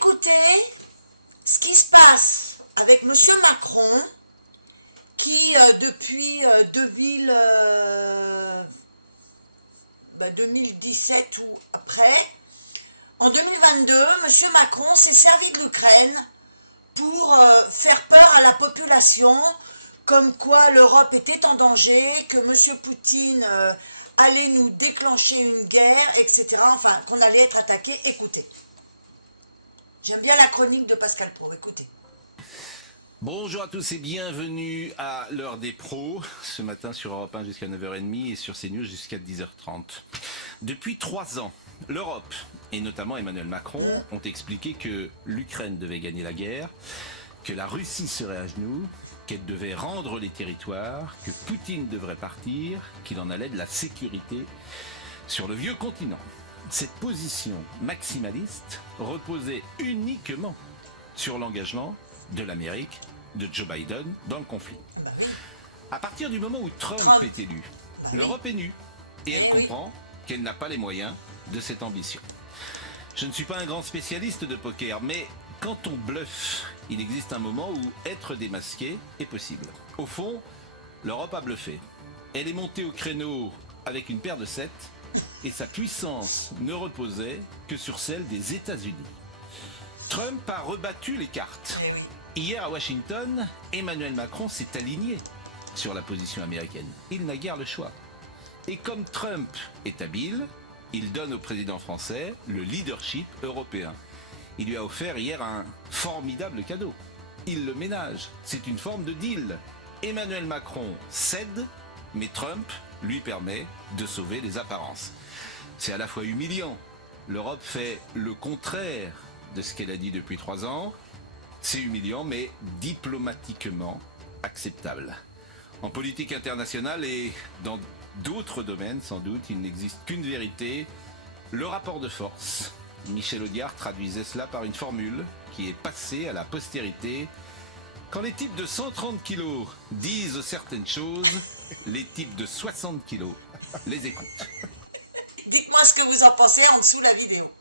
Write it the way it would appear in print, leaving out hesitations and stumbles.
écouter ce qui se passe avec Monsieur Macron, qui depuis 2017 ou après, en 2022, Monsieur Macron s'est servi de l'Ukraine pour faire peur à la population, comme quoi l'Europe était en danger, que Monsieur Poutine allait nous déclencher une guerre, etc. Enfin, qu'on allait être attaqué. Écoutez. J'aime bien la chronique de Pascal Praud. Écoutez. Bonjour à tous et bienvenue à l'heure des pros, ce matin sur Europe 1 jusqu'à 9h30 et sur CNews jusqu'à 10h30. Depuis 3 ans, l'Europe, et notamment Emmanuel Macron, ont expliqué que l'Ukraine devait gagner la guerre, que la Russie serait à genoux, qu'elle devait rendre les territoires, que Poutine devrait partir, qu'il en allait de la sécurité sur le vieux continent. Cette position maximaliste reposait uniquement sur l'engagement de l'Amérique, de Joe Biden, dans le conflit. Bah oui. À partir du moment où Trump est élu, bah l'Europe oui. est nue et elle comprend qu'elle n'a pas les moyens de cette ambition. Je ne suis pas un grand spécialiste de poker, mais quand on bluffe, il existe un moment où être démasqué est possible. Au fond, l'Europe a bluffé. Elle est montée au créneau avec une paire de 7 et sa puissance ne reposait que sur celle des États-Unis. Trump a rebattu les cartes. Hier à Washington, Emmanuel Macron s'est aligné sur la position américaine. Il n'a guère le choix. Et comme Trump est habile, il donne au président français le leadership européen. Il lui a offert hier un formidable cadeau. Il le ménage. C'est une forme de deal. Emmanuel Macron cède, mais Trump lui permet de sauver les apparences. C'est à la fois humiliant. L'Europe fait le contraire de ce qu'elle a dit depuis 3 ans. C'est humiliant, mais diplomatiquement acceptable. En politique internationale et dans d'autres domaines, sans doute, il n'existe qu'une vérité, le rapport de force. Michel Audiard traduisait cela par une formule qui est passée à la postérité. Quand les types de 130 kilos disent certaines choses, les types de 60 kilos les écoutent. Dites-moi ce que vous en pensez en dessous de la vidéo.